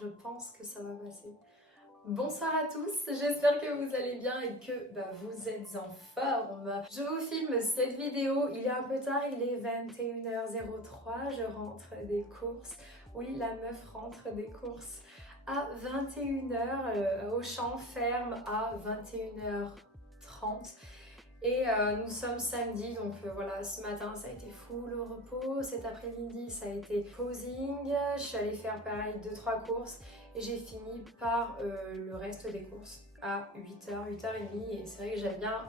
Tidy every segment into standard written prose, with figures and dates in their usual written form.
je pense que ça va passer. Bonsoir à tous, j'espère que vous allez bien et que vous êtes en forme. Je vous filme cette vidéo, il est un peu tard, il est 21h03, je rentre des courses. Oui, la meuf rentre des courses à 21h, Auchan ferme à 21h30. Et nous sommes samedi, donc voilà, ce matin ça a été full repos, cet après-midi ça a été posing, je suis allée faire pareil 2-3 courses et j'ai fini par le reste des courses à 8h, 8h30 et c'est vrai que j'aime bien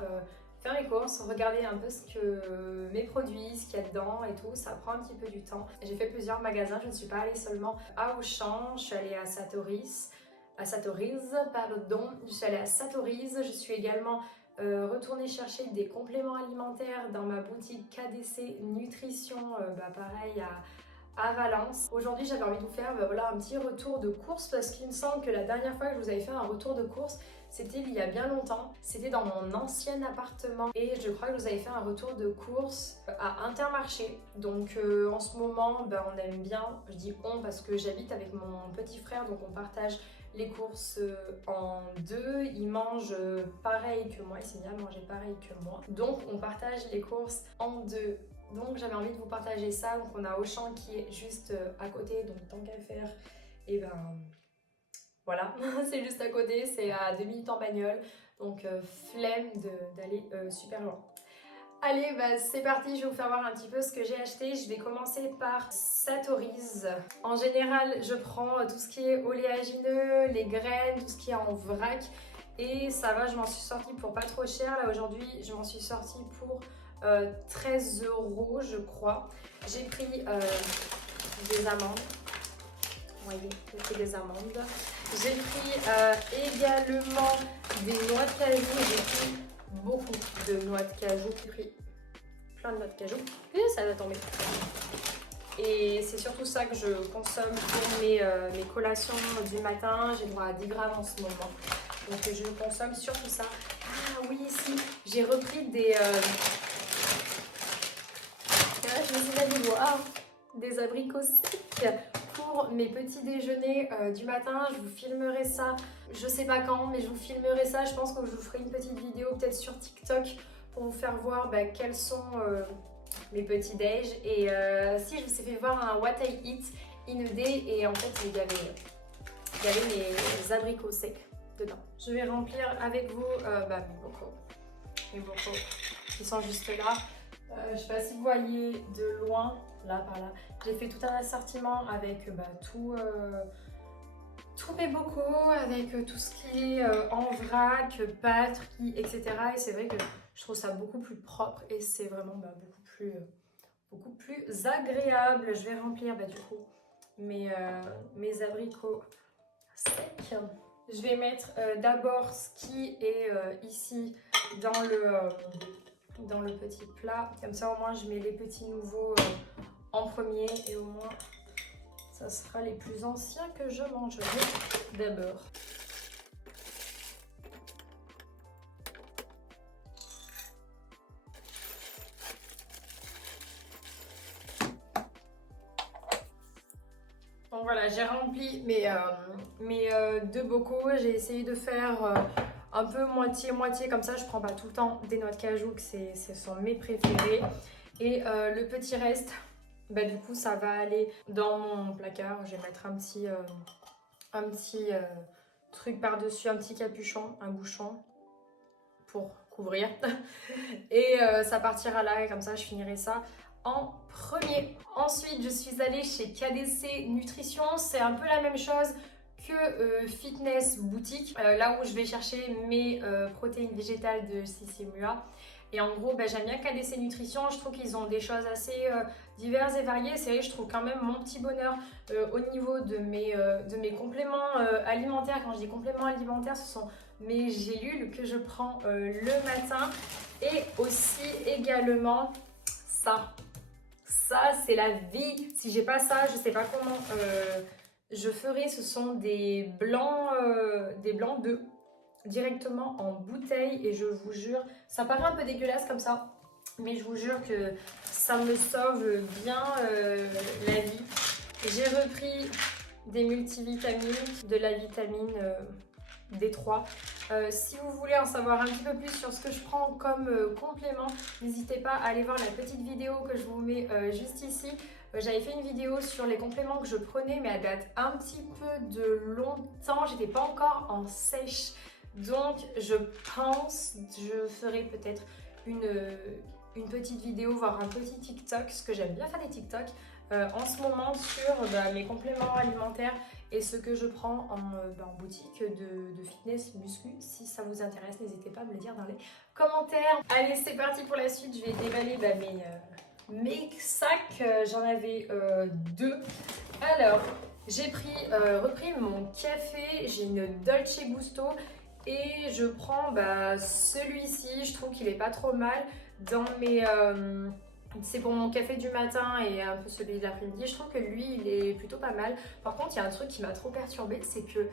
faire les courses, regarder un peu ce que mes produits, ce qu'il y a dedans et tout, ça prend un petit peu du temps. J'ai fait plusieurs magasins, je ne suis pas allée seulement à Auchan, je suis allée à Satori's, pardon, je suis allée à Satori's, je suis également retourner chercher des compléments alimentaires dans ma boutique KDC Nutrition, pareil à Valence. Aujourd'hui j'avais envie de vous faire voilà, un petit retour de course parce qu'il me semble que la dernière fois que je vous avais fait un retour de course c'était il y a bien longtemps, c'était dans mon ancien appartement et je crois que je vous avais fait un retour de course à Intermarché. Donc en ce moment on aime bien, je dis on parce que j'habite avec mon petit frère donc on partage les courses en deux, il mange pareil que moi, il s'est mis à manger pareil que moi. Donc on partage les courses en deux. Donc j'avais envie de vous partager ça. Donc on a Auchan qui est juste à côté, donc tant qu'à faire, et voilà, c'est juste à côté, c'est à 2 minutes en bagnole. Donc flemme d'aller super loin. Allez, c'est parti, je vais vous faire voir un petit peu ce que j'ai acheté. Je vais commencer par Satori's. En général, je prends tout ce qui est oléagineux, les graines, tout ce qui est en vrac. Et ça va, je m'en suis sortie pour pas trop cher. Là, aujourd'hui, je m'en suis sortie pour 13 € je crois. J'ai pris des amandes. Vous voyez, j'ai pris des amandes. J'ai pris également des noix de cajou. J'ai pris beaucoup de noix de cajou. J'ai pris plein de noix de cajou. Et ça va tomber. Et c'est surtout ça que je consomme pour mes collations du matin. J'ai droit à 10 grammes en ce moment. Donc je consomme surtout ça. Ah oui, si, j'ai repris des... je me suis d'aller voir des abricots secs pour mes petits déjeuners du matin. Je vous filmerai ça, je sais pas quand, mais je vous filmerai ça. Je pense que je vous ferai une petite vidéo peut-être sur TikTok pour vous faire voir quels sont mes petits déj. Et si je vous ai fait voir un What I Eat in a Day et en fait il y avait mes abricots secs dedans. Je vais remplir avec vous mes bocaux qui sont juste là. Je sais pas si vous voyez de loin, là par là, j'ai fait tout un assortiment avec tous mes bocaux, avec tout ce qui est en vrac, pâtes, riz, etc. Et c'est vrai que je trouve ça beaucoup plus propre et c'est vraiment beaucoup plus agréable. Je vais remplir du coup mes abricots secs. Je vais mettre d'abord ce qui est ici dans le petit plat. Comme ça au moins je mets les petits nouveaux en premier et au moins ça sera les plus anciens que je mangerai d'abord. Donc voilà, j'ai rempli mes deux bocaux. J'ai essayé de faire un peu moitié-moitié, comme ça je prends pas tout le temps des noix de cajou, que ce sont mes préférés. Et le petit reste, du coup ça va aller dans mon placard. Je vais mettre un petit truc par-dessus, un petit capuchon, un bouchon pour couvrir. Et ça partira là et comme ça je finirai ça en premier. Ensuite, je suis allée chez KDC Nutrition. C'est un peu la même chose que Fitness Boutique, là où je vais chercher mes protéines végétales de Sissemua. Et en gros, j'aime bien KDC Nutrition. Je trouve qu'ils ont des choses assez diverses et variées. C'est vrai que je trouve quand même mon petit bonheur au niveau de mes compléments alimentaires. Quand je dis compléments alimentaires, ce sont mes gélules que je prends le matin. Et aussi également ça. Ça, c'est la vie. Si j'ai pas ça, je sais pas comment je ferai. Ce sont des blancs d'œufs directement en bouteille. Et je vous jure, ça paraît un peu dégueulasse comme ça, mais je vous jure que ça me sauve bien la vie. J'ai repris des multivitamines, de la vitamine D3. Si vous voulez en savoir un petit peu plus sur ce que je prends comme complément, n'hésitez pas à aller voir la petite vidéo que je vous mets juste ici. J'avais fait une vidéo sur les compléments que je prenais, mais elle date un petit peu de longtemps. J'étais pas encore en sèche. Donc je pense, je ferai peut-être une petite vidéo, voire un petit TikTok, parce que j'aime bien faire des TikTok en ce moment sur mes compléments alimentaires et ce que je prends en boutique de fitness muscu. Si ça vous intéresse, n'hésitez pas à me le dire dans les commentaires. Allez, c'est parti pour la suite. Je vais déballer mes sacs. J'en avais deux. Alors, j'ai repris mon café. J'ai une Dolce Gusto et je prends celui-ci. Je trouve qu'il est pas trop mal dans mes... c'est pour mon café du matin et un peu celui de l'après-midi. Je trouve que lui, il est plutôt pas mal. Par contre, il y a un truc qui m'a trop perturbée, c'est que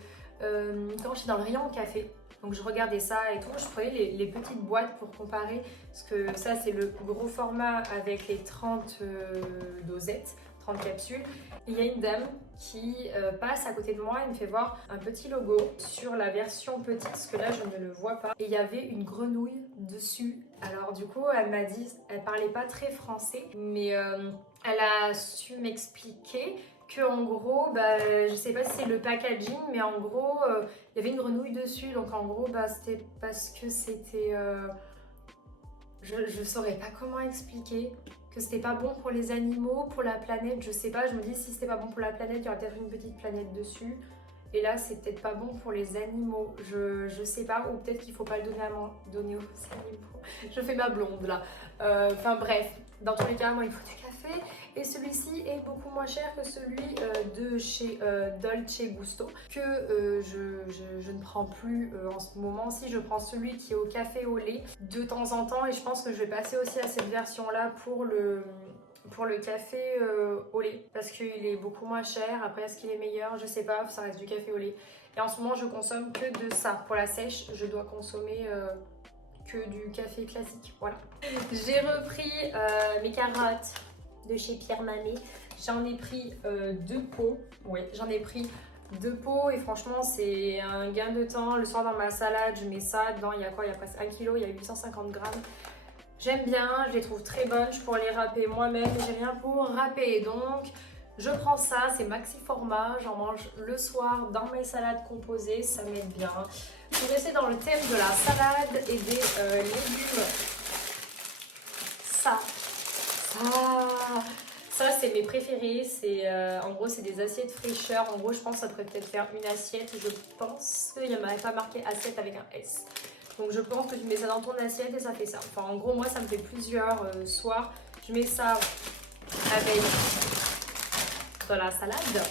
quand j'étais dans le rayon café, donc je regardais ça et tout, je prenais les petites boîtes pour comparer, parce que ça, c'est le gros format avec les 30 dosettes, 30 capsules. Et il y a une dame qui passe à côté de moi et me fait voir un petit logo sur la version petite, parce que là, je ne le vois pas. Et il y avait une grenouille dessus. Alors du coup, elle m'a dit, elle parlait pas très français, mais elle a su m'expliquer que en gros, je sais pas si c'est le packaging, mais en gros, il y avait une grenouille dessus. Donc en gros, c'était parce que c'était... je saurais pas comment expliquer, que c'était pas bon pour les animaux, pour la planète, je sais pas. Je me dis, si c'était pas bon pour la planète, il y aurait peut-être une petite planète dessus. Et là, c'est peut-être pas bon pour les animaux, je sais pas, ou peut-être qu'il faut pas le donner aux animaux. Je fais ma blonde là. Enfin bref, dans tous les cas, moi il faut du café. Et celui-ci est beaucoup moins cher que celui de chez Dolce Gusto, que je ne prends plus en ce moment-ci. Je prends celui qui est au café au lait de temps en temps, et je pense que je vais passer aussi à cette version-là pour le café au lait, parce qu'il est beaucoup moins cher. Après, est-ce qu'il est meilleur? Je sais pas, ça reste du café au lait. Et en ce moment, je consomme que de ça. Pour la sèche, je dois consommer que du café classique, voilà. J'ai repris mes carottes de chez Pierre Manet. J'en ai pris 2 pots. Oui, j'en ai pris 2 pots et franchement, c'est un gain de temps. Le soir, dans ma salade, je mets ça. Dedans, il y a quoi? Il y a presque 1 kg, il y a 850 grammes. J'aime bien, je les trouve très bonnes. Je pourrais les râper moi-même, mais j'ai rien pour râper. Donc, je prends ça, c'est maxi format. J'en mange le soir dans mes salades composées, ça m'aide bien. Pour rester dans le thème de la salade et des légumes, ça c'est mes préférés. C'est en gros, c'est des assiettes fraîcheur. En gros, je pense que ça devrait peut-être faire une assiette. Je pense qu'il n'y en avait pas marqué assiette avec un S. Donc je pense que tu mets ça dans ton assiette et ça fait ça. Enfin, en gros, moi, ça me fait plusieurs soirs. Je mets ça avec dans la salade.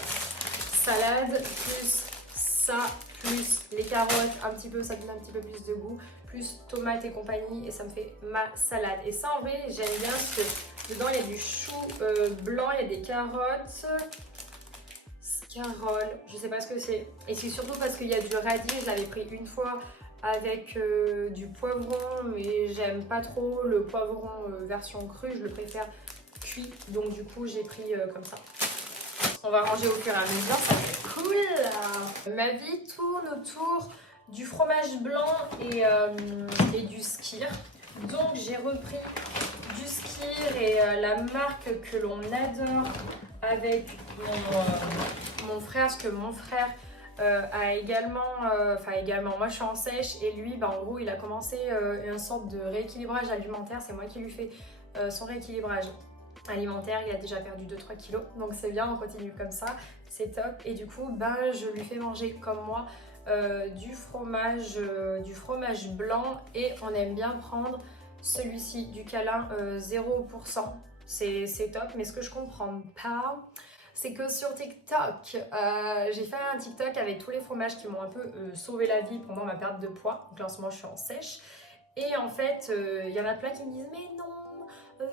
Salade plus ça, plus les carottes, un petit peu, ça donne un petit peu plus de goût, plus tomates et compagnie, et ça me fait ma salade. Et ça, en vrai, j'aime bien parce que dedans, il y a du chou blanc, il y a des carottes, scarole, je sais pas ce que c'est. Et c'est surtout parce qu'il y a du radis. Je l'avais pris une fois avec du poivron, mais j'aime pas trop le poivron version crue, je le préfère cuit. Donc du coup, j'ai pris comme ça. On va ranger au fur et à mesure, ça va être cool. Ma vie tourne autour du fromage blanc et du skyr. Donc j'ai repris du skyr et la marque que l'on adore avec mon frère, parce que mon frère a également, moi je suis en sèche et lui, en gros, il a commencé une sorte de rééquilibrage alimentaire. C'est moi qui lui fais son rééquilibrage alimentaire. Il a déjà perdu 2-3 kilos, donc c'est bien, on continue comme ça, c'est top. Et du coup, je lui fais manger comme moi du fromage blanc, et on aime bien prendre celui-ci du Câlin 0%. C'est top, mais ce que je comprends pas, c'est que sur TikTok, j'ai fait un TikTok avec tous les fromages qui m'ont un peu sauvé la vie pendant ma perte de poids. Donc là en ce moment je suis en sèche, et en fait il y en a plein qui me disent mais non,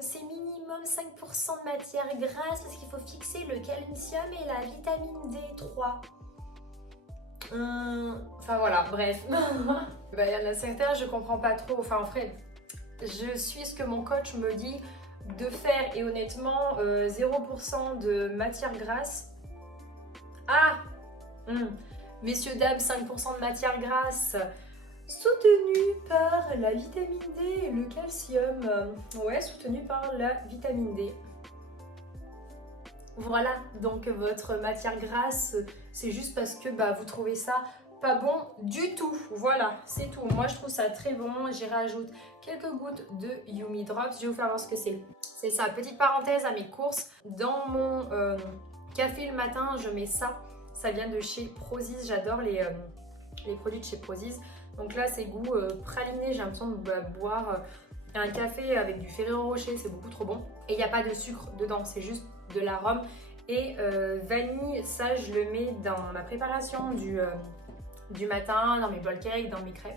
c'est minimum 5% de matière grasse parce qu'il faut fixer le calcium et la vitamine D3. Enfin voilà, bref. Il y en a certains, je comprends pas trop. Enfin en fait, je suis ce que mon coach me dit de faire, et honnêtement 0% de matière grasse, Ah, messieurs, dames, 5% de matière grasse. Soutenu par la vitamine D et le calcium. Ouais, soutenu par la vitamine D. Voilà, donc votre matière grasse, c'est juste parce que vous trouvez ça pas bon du tout. Voilà, c'est tout. Moi, je trouve ça très bon. J'y rajoute quelques gouttes de Yumi Drops. Je vais vous faire voir ce que c'est. C'est ça, petite parenthèse à mes courses. Dans mon café le matin, je mets ça. Ça vient de chez Prozis. J'adore les produits de chez Prozis. Donc là, c'est goût praliné. J'ai l'impression de boire un café avec du Ferrero Rocher. C'est beaucoup trop bon. Et il n'y a pas de sucre dedans. C'est juste de l'arôme. Et vanille, ça, je le mets dans ma préparation du matin, dans mes bowl cakes, dans mes crêpes,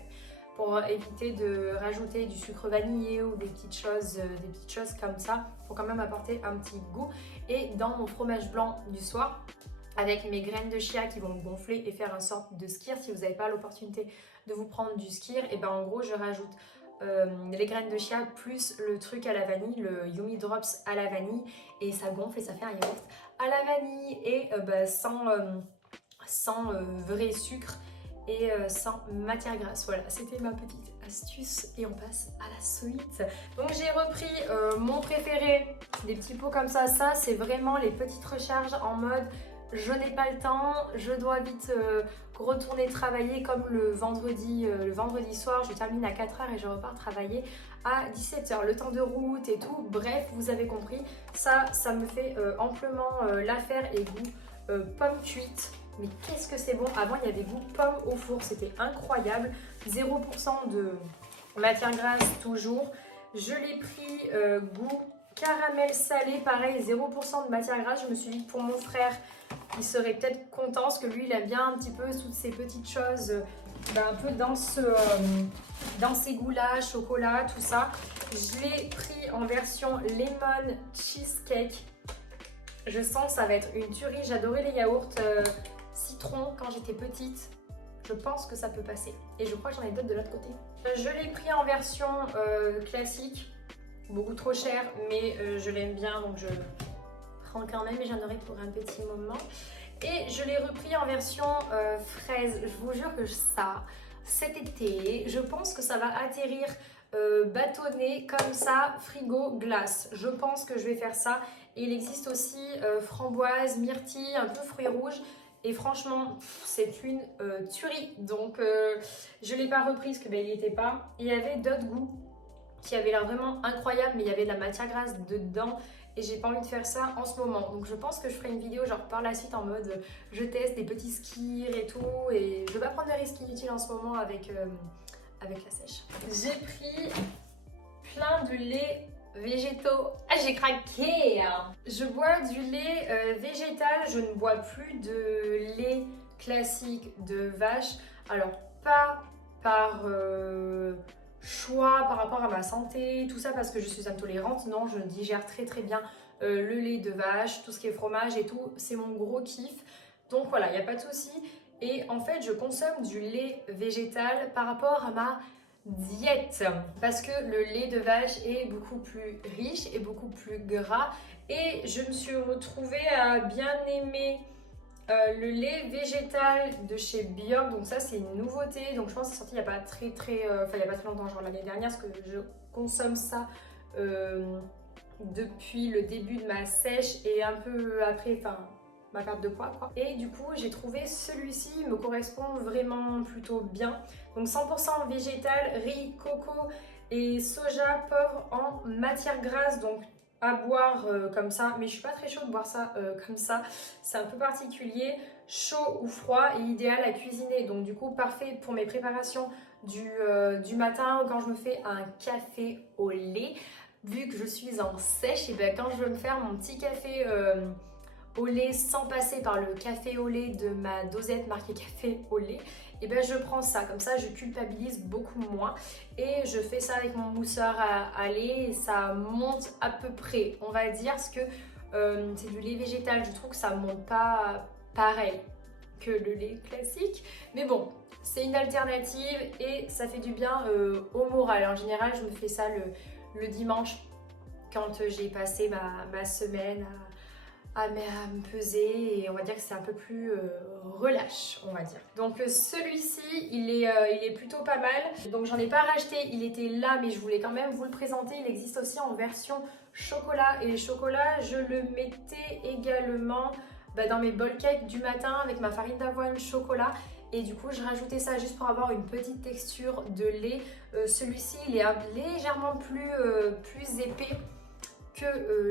pour éviter de rajouter du sucre vanillé ou des petites choses comme ça, pour quand même apporter un petit goût. Et dans mon fromage blanc du soir, avec mes graines de chia qui vont gonfler et faire une sorte de skyr, si vous n'avez pas l'opportunité de vous prendre du skyr, et en gros je rajoute les graines de chia plus le truc à la vanille, le Yumi Drops à la vanille, et ça gonfle et ça fait un yaourt à la vanille et sans vrai sucre et sans matière grasse. Voilà, c'était ma petite astuce et on passe à la suite. Donc j'ai repris mon préféré, des petits pots comme ça. Ça, c'est vraiment les petites recharges en mode je n'ai pas le temps, je dois vite retourner travailler, comme le vendredi soir, je termine à 4h et je repars travailler à 17h. Le temps de route et tout, bref, vous avez compris. Ça me fait amplement l'affaire et goût pomme cuite. Mais qu'est-ce que c'est bon! Avant, il y avait goût pomme au four, c'était incroyable. 0% de matière grasse toujours. Je l'ai pris goût caramel salé, pareil, 0% de matière grasse. Je me suis dit que pour mon frère, il serait peut-être content parce que lui, il aime bien un petit peu toutes ces petites choses, un peu dans ces goûts-là, chocolat, tout ça. Je l'ai pris en version lemon cheesecake. Je sens que ça va être une tuerie. J'adorais les yaourts citron quand j'étais petite. Je pense que ça peut passer. Et je crois que j'en ai d'autres de l'autre côté. Je l'ai pris en version classique. Beaucoup trop cher, mais je l'aime bien, donc je prends quand même et j'en aurai pour un petit moment. Et je l'ai repris en version fraise. Je vous jure que ça, cet été, je pense que ça va atterrir bâtonné comme ça, frigo, glace. Je pense que je vais faire ça. Et il existe aussi framboise, myrtille, un peu fruits rouges. Et franchement, c'est une tuerie. Donc, je ne l'ai pas repris parce qu'il n'y était pas. Il y avait d'autres goûts qui avaient l'air vraiment incroyables, mais il y avait de la matière grasse dedans. Et j'ai pas envie de faire ça en ce moment. Donc, je pense que je ferai une vidéo genre par la suite en mode je teste des petits skyrs et tout. Et je vais pas prendre de risques inutiles en ce moment avec la sèche. J'ai pris plein de lait végétaux. Ah, j'ai craqué! Je bois du lait végétal. Je ne bois plus de lait classique de vache. Alors, pas par choix par rapport à ma santé, tout ça parce que je suis intolérante. Non, je digère très très bien le lait de vache, tout ce qui est fromage et tout. C'est mon gros kiff. Donc voilà, il n'y a pas de souci. Et en fait, je consomme du lait végétal par rapport à ma diète parce que le lait de vache est beaucoup plus riche et beaucoup plus gras et je me suis retrouvée à bien aimer le lait végétal de chez Biob. Donc ça c'est une nouveauté, donc je pense que c'est sorti il n'y a pas très longtemps, genre l'année dernière, parce que je consomme ça depuis le début de ma sèche et un peu après, ma perte de poids quoi. Et du coup j'ai trouvé celui-ci me correspond vraiment plutôt bien. Donc 100% végétal, riz, coco et soja pauvre en matière grasse, donc à boire comme ça, mais je suis pas très chaude de boire ça comme ça, c'est un peu particulier, chaud ou froid et idéal à cuisiner, donc du coup parfait pour mes préparations du matin ou quand je me fais un café au lait. Vu que je suis en sèche, et bien quand je veux me faire mon petit café au lait sans passer par le café au lait de ma dosette marquée café au lait, et ben je prends ça, comme ça je culpabilise beaucoup moins et je fais ça avec mon mousseur à lait et ça monte à peu près, on va dire, parce que c'est du lait végétal, je trouve que ça monte pas pareil que le lait classique, mais bon, c'est une alternative et ça fait du bien au moral. En général, je me fais ça le dimanche quand j'ai passé ma semaine à me peser et on va dire que c'est un peu plus relâche, on va dire. Donc celui-ci, il est plutôt pas mal. Donc j'en ai pas racheté, il était là, mais je voulais quand même vous le présenter. Il existe aussi en version chocolat. Et le chocolat, je le mettais également dans mes bowl cakes du matin avec ma farine d'avoine chocolat. Et du coup, je rajoutais ça juste pour avoir une petite texture de lait. Celui-ci, il est légèrement plus épais que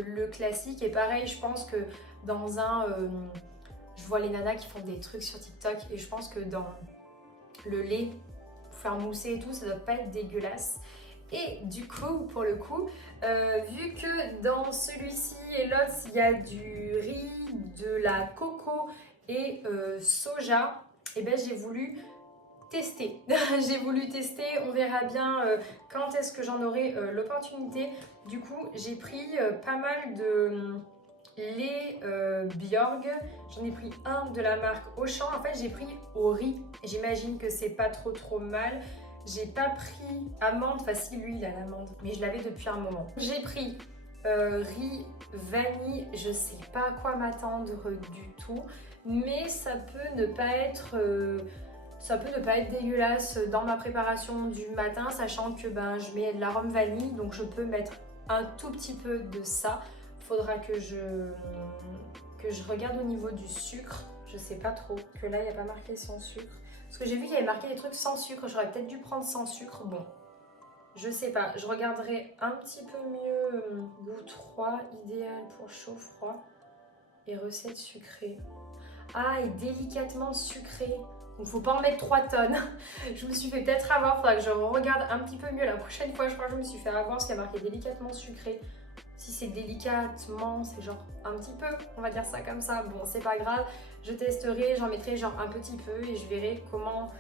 le classique. Et pareil, je pense que dans je vois les nanas qui font des trucs sur TikTok et je pense que dans le lait, pour faire mousser et tout, ça doit pas être dégueulasse. Et du coup, pour le coup, vu que dans celui-ci et l'autre, il y a du riz, de la coco et soja, et ben j'ai voulu tester. J'ai voulu tester, on verra bien quand est-ce que j'en aurai l'opportunité. Du coup, j'ai pris pas mal de lait Bjorg. J'en ai pris un de la marque Auchan. En fait, j'ai pris au riz. J'imagine que c'est pas trop mal. J'ai pas pris amande, enfin si lui il a l'amande, mais je l'avais depuis un moment. J'ai pris riz vanille, je sais pas à quoi m'attendre du tout, mais ça peut ne pas être dégueulasse dans ma préparation du matin, sachant que je mets de l'arôme vanille, donc je peux mettre un tout petit peu de ça. Faudra que je regarde au niveau du sucre, je sais pas trop, que là il n'y a pas marqué sans sucre. Parce que j'ai vu qu'il y avait marqué des trucs sans sucre, j'aurais peut-être dû prendre sans sucre, bon. Je sais pas, je regarderai un petit peu mieux goût 3, idéal pour chaud-froid et recette sucrée. Ah, et délicatement sucré. Donc faut pas en mettre 3 tonnes. Je me suis fait peut-être avoir, faudra que je regarde un petit peu mieux la prochaine fois. Je crois que je me suis fait avoir parce qu'il y a marqué délicatement sucré. Si c'est délicatement, c'est genre un petit peu, on va dire ça comme ça. Bon, c'est pas grave, je testerai, j'en mettrai genre un petit peu et je verrai comment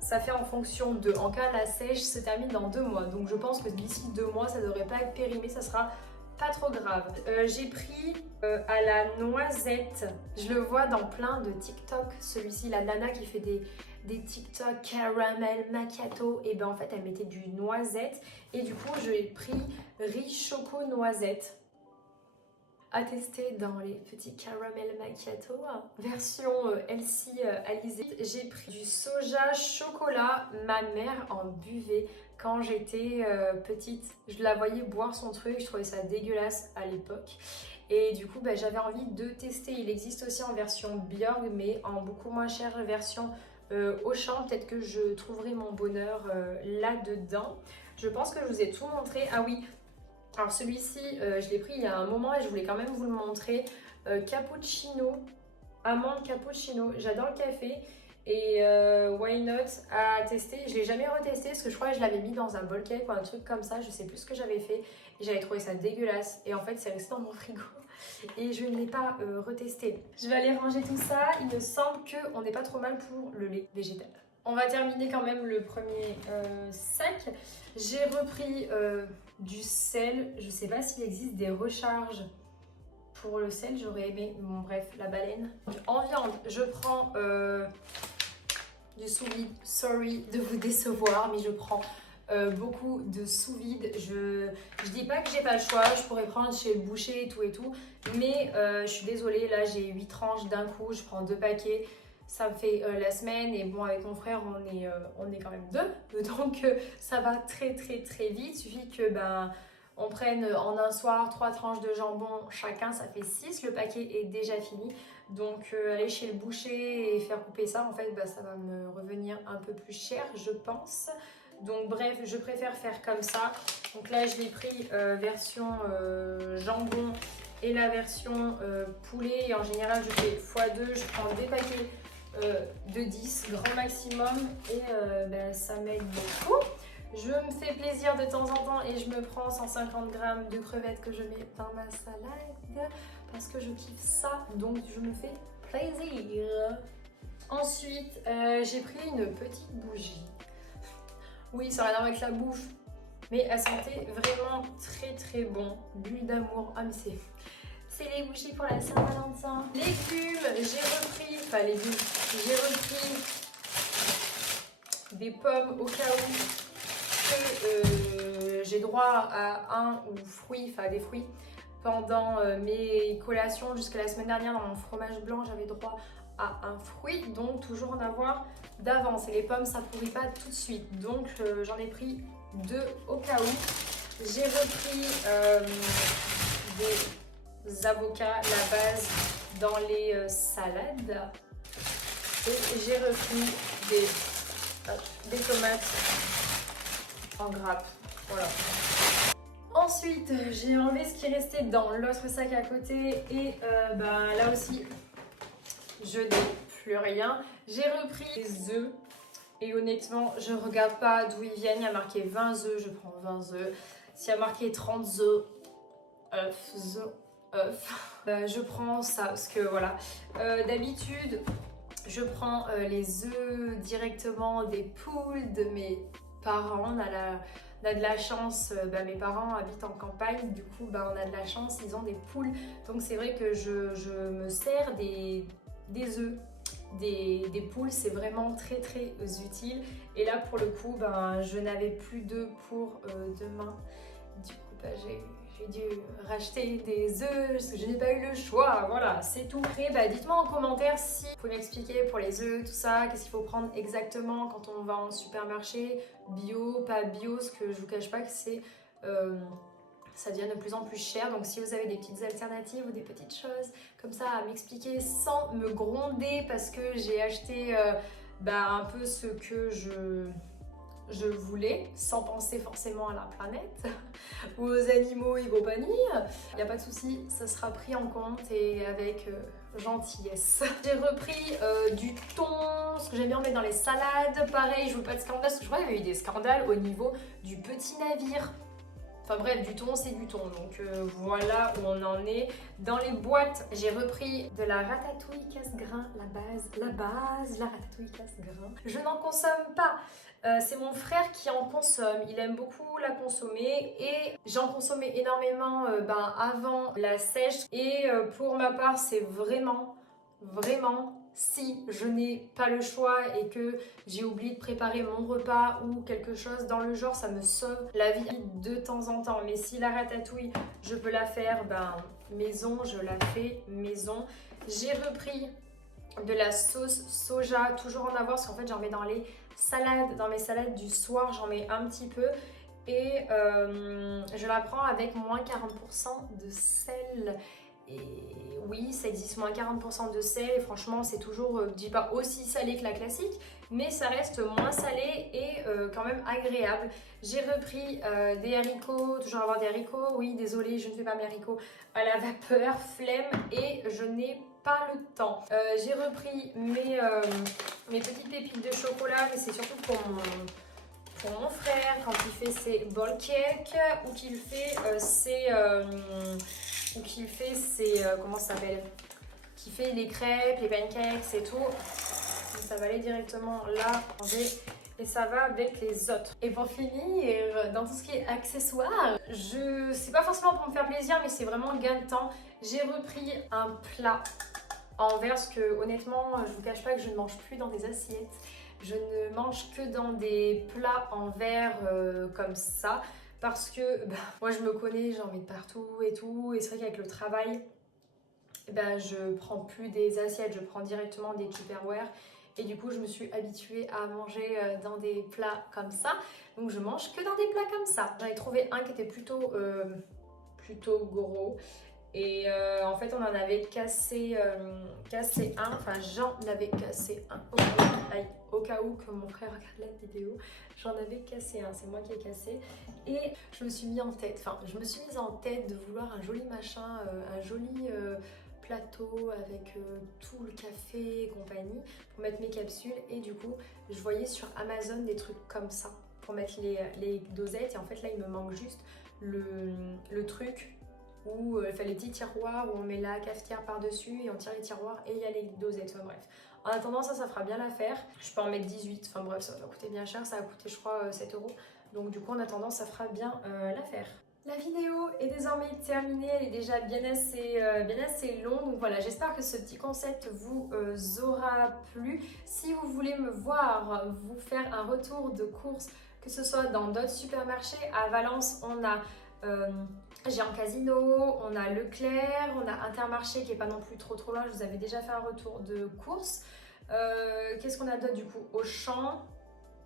ça fait en fonction de. En cas, la sèche se termine dans 2 mois. Donc je pense que d'ici 2 mois, ça devrait pas être périmé, ça sera pas trop grave. J'ai pris à la noisette. Je le vois dans plein de TikTok. Celui-ci, la nana qui fait des TikTok caramel macchiato. Et en fait, elle mettait du noisette. Et du coup, j'ai pris riz choco noisette. À tester dans les petits caramel macchiato version Elsie Alizé. J'ai pris du soja chocolat. Ma mère en buvait quand j'étais petite. Je la voyais boire son truc, je trouvais ça dégueulasse à l'époque. Et du coup, j'avais envie de tester. Il existe aussi en version Bjorg, mais en beaucoup moins chère version Auchan. Peut-être que je trouverai mon bonheur là-dedans. Je pense que je vous ai tout montré. Ah oui, alors celui-ci, je l'ai pris il y a un moment et je voulais quand même vous le montrer. Cappuccino, amande cappuccino. J'adore le café. Et why not à tester. Je ne l'ai jamais retesté parce que je crois que je l'avais mis dans un bowl cake ou un truc comme ça. Je sais plus ce que j'avais fait. Et j'avais trouvé ça dégueulasse. Et en fait, c'est resté dans mon frigo. Et je ne l'ai pas retesté. Je vais aller ranger tout ça. Il me semble qu'on n'est pas trop mal pour le lait végétal. On va terminer quand même le premier sac. J'ai repris du sel. Je ne sais pas s'il existe des recharges pour le sel. J'aurais aimé. Bon, bref, la baleine. En viande, je prends du sous-vide. Sorry de vous décevoir, mais je prends beaucoup de sous-vide. Je dis pas que j'ai pas le choix, je pourrais prendre chez le boucher et tout, mais je suis désolée, là j'ai 8 tranches d'un coup, je prends 2 paquets, ça me fait la semaine et bon avec mon frère on est quand même 2, donc ça va très vite. Il suffit que on prenne en un soir 3 tranches de jambon chacun, ça fait 6, le paquet est déjà fini. Donc aller chez le boucher et faire couper ça, en fait ça va me revenir un peu plus cher je pense. Donc bref, je préfère faire comme ça. Donc là je l'ai pris version jambon et la version poulet. Et en général je fais x2, je prends des paquets de 10 grand maximum et ça m'aide beaucoup. Je me fais plaisir de temps en temps et je me prends 150 g de crevettes que je mets dans ma salade parce que je kiffe ça, donc je me fais plaisir. Ensuite, j'ai pris une petite bougie. Oui, ça n'a rien à voir avec la bouffe, mais elle sentait vraiment très bon. Bulle d'amour, ah mais c'est les bougies pour la Saint-Valentin. Légumes, j'ai repris des pommes au cas où que j'ai droit à des fruits, pendant mes collations jusqu'à la semaine dernière dans mon fromage blanc, j'avais droit à un fruit, donc toujours en avoir d'avance. Et les pommes, ça pourrit pas tout de suite, donc j'en ai pris 2 au cas où. J'ai repris des avocats, la base dans les salades. Et j'ai repris des tomates en grappe. Voilà. Ensuite, j'ai enlevé ce qui restait dans l'autre sac à côté et là aussi, je n'ai plus rien. J'ai repris les œufs et honnêtement, je ne regarde pas d'où ils viennent. Il y a marqué 20 œufs, je prends 20 œufs. S'il y a marqué 30 œufs, je prends ça parce que voilà. D'habitude, je prends les œufs directement des poules de mes parents. On a de la chance, mes parents habitent en campagne, du coup on a de la chance, ils ont des poules. Donc c'est vrai que je me sers des œufs des poules, c'est vraiment très très utile. Et là pour le coup, je n'avais plus d'œufs pour demain. Du coup j'ai dû racheter des œufs parce que je n'ai pas eu le choix. Voilà, c'est tout. Après, dites-moi en commentaire si vous pouvez m'expliquer pour les œufs, tout ça, qu'est-ce qu'il faut prendre exactement quand on va en supermarché, bio, pas bio, ce que je vous cache pas que c'est ça devient de plus en plus cher. Donc si vous avez des petites alternatives ou des petites choses comme ça à m'expliquer sans me gronder parce que j'ai acheté un peu ce que je voulais, sans penser forcément à la planète ou aux animaux et compagnie, il n'y a pas de souci, ça sera pris en compte et avec gentillesse. J'ai repris du thon, ce que j'aime bien mettre dans les salades. Pareil, je veux pas de scandale, parce que je crois qu'il y avait eu des scandales au niveau du petit navire. Enfin bref, du thon, c'est du thon. Donc voilà où on en est. Dans les boîtes, j'ai repris de la ratatouille casse-grain, la ratatouille casse-grain. Je n'en consomme pas. C'est mon frère qui en consomme. Il aime beaucoup la consommer et j'en consommais énormément avant la sèche. Et pour ma part, c'est vraiment si je n'ai pas le choix et que j'ai oublié de préparer mon repas ou quelque chose dans le genre, ça me sauve la vie de temps en temps. Mais si la ratatouille, je peux la faire maison, je la fais maison. J'ai repris de la sauce soja, toujours en avoir parce qu'en fait j'en mets dans les salades, dans mes salades du soir, j'en mets un petit peu. Et je la prends avec moins 40% de sel. Et oui, ça existe moins 40% de sel et franchement c'est toujours, je dis pas aussi salé que la classique, mais ça reste moins salé et quand même agréable. J'ai repris des haricots, toujours avoir des haricots, oui désolée je ne fais pas mes haricots à la vapeur, flemme et je n'ai pas le temps. J'ai repris mes petites pépites de chocolat, mais c'est surtout pour mon frère quand il fait ses ball cakes ou qu'il fait comment ça s'appelle, qui fait les crêpes, les pancakes et tout. Donc ça va aller directement là et ça va avec les autres. Et pour finir, dans tout ce qui est accessoires, c'est pas forcément pour me faire plaisir, mais c'est vraiment gain de temps. J'ai repris un plat en verre parce que honnêtement, je vous cache pas que je ne mange plus dans des assiettes. Je ne mange que dans des plats en verre comme ça. Parce que moi je me connais, j'en mets de partout et tout. Et c'est vrai qu'avec le travail, je prends plus des assiettes, je prends directement des Tupperware. Et du coup je me suis habituée à manger dans des plats comme ça. Donc je mange que dans des plats comme ça. J'en ai trouvé un qui était plutôt gros. Et en fait on en avait cassé un, enfin j'en avais cassé un au cas où que mon frère regarde la vidéo, j'en avais cassé un, c'est moi qui ai cassé. Et je me suis mise en tête de vouloir un joli machin, un joli plateau avec tout le café et compagnie pour mettre mes capsules. Et du coup je voyais sur Amazon des trucs comme ça pour mettre les dosettes. Et en fait là il me manque juste le truc où les petits tiroirs où on met la cafetière par dessus et on tire les tiroirs et il y a les dosettes. Enfin bref, en attendant ça fera bien l'affaire. Je peux en mettre 18, enfin bref, ça va coûter bien cher, ça va coûter je crois 7 €. Donc du coup en attendant ça fera bien l'affaire. La vidéo est désormais terminée, elle est déjà bien assez longue. Donc voilà, j'espère que ce petit concept vous aura plu. Si vous voulez me voir vous faire un retour de course, que ce soit dans d'autres supermarchés, à Valence on a Géant Casino, on a Leclerc, on a Intermarché qui est pas non plus trop loin, je vous avais déjà fait un retour de course. Qu'est-ce qu'on a d'autre du coup? Auchan,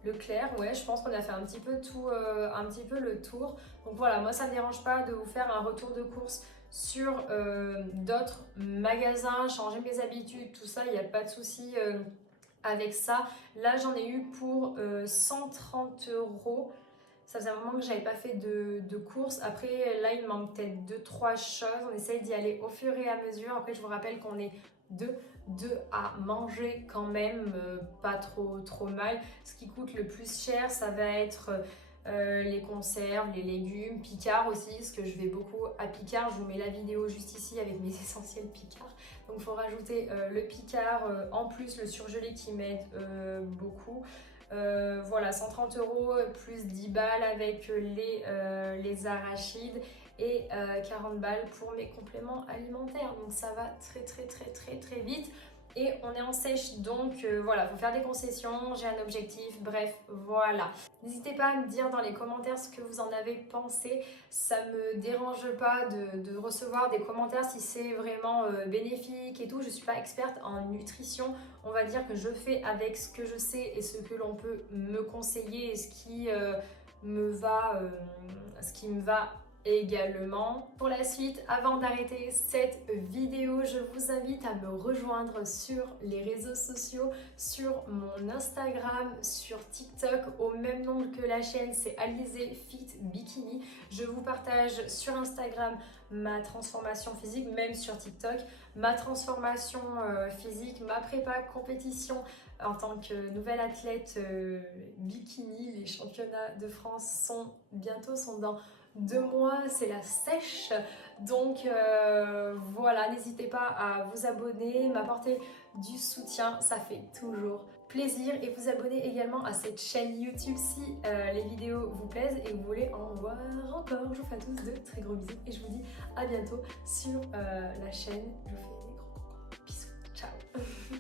Leclerc, ouais, je pense qu'on a fait un petit peu tout, un petit peu le tour. Donc voilà, moi ça me dérange pas de vous faire un retour de course sur d'autres magasins, changer mes habitudes, tout ça, il n'y a pas de souci avec ça. Là j'en ai eu pour 130 euros. Ça faisait un moment que j'avais pas fait de courses. Après là il me manque peut-être 2-3 choses. On essaye d'y aller au fur et à mesure. Après je vous rappelle qu'on est deux à manger quand même, pas trop mal. Ce qui coûte le plus cher, ça va être les conserves, les légumes, Picard aussi, ce que je vais beaucoup à Picard. Je vous mets la vidéo juste ici avec mes essentiels Picard. Donc il faut rajouter le Picard, en plus le surgelé qui m'aide beaucoup. Voilà, 130 euros plus 10 balles avec les arachides et 40 balles pour mes compléments alimentaires. Donc ça va très vite. Et on est en sèche, donc voilà, faut faire des concessions, j'ai un objectif, bref, voilà. N'hésitez pas à me dire dans les commentaires ce que vous en avez pensé. Ça me dérange pas de recevoir des commentaires si c'est vraiment bénéfique et tout. Je suis pas experte en nutrition, on va dire que je fais avec ce que je sais et ce que l'on peut me conseiller et ce qui me va également. Pour la suite, avant d'arrêter cette vidéo, je vous invite à me rejoindre sur les réseaux sociaux, sur mon Instagram, sur TikTok, au même nom que la chaîne, c'est Alizé Fit Bikini. Je vous partage sur Instagram ma transformation physique, même sur TikTok, ma transformation physique, ma prépa compétition en tant que nouvelle athlète bikini. Les championnats de France sont dans 2 mois, c'est la sèche. Donc voilà, n'hésitez pas à vous abonner, m'apporter du soutien, ça fait toujours plaisir. Et vous abonner également à cette chaîne YouTube si les vidéos vous plaisent et vous voulez en voir encore. Je vous fais à tous de très gros bisous et je vous dis à bientôt sur la chaîne. Je vous fais des gros